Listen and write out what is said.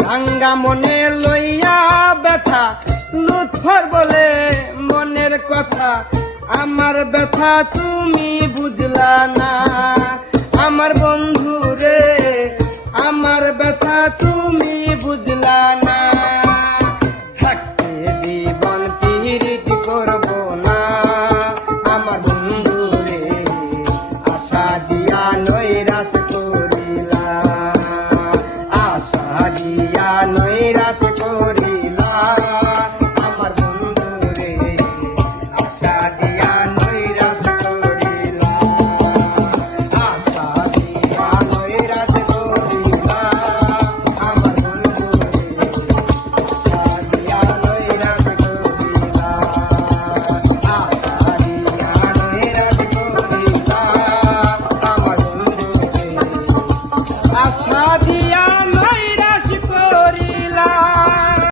ভাঙ্গা মনে লইয়া ব্যথা লুৎফর বলে মনের কথা আমার ব্যথা তুমি বুঝলা না আমার বন্ধু রে আমার ব্যথা তুমি বুঝলা না থাকতে জীবন পিরিত করব না আমার বন্ধু রে আশা দিয়া নৈরাশ করিলা আশা দিয়া নৈরাশ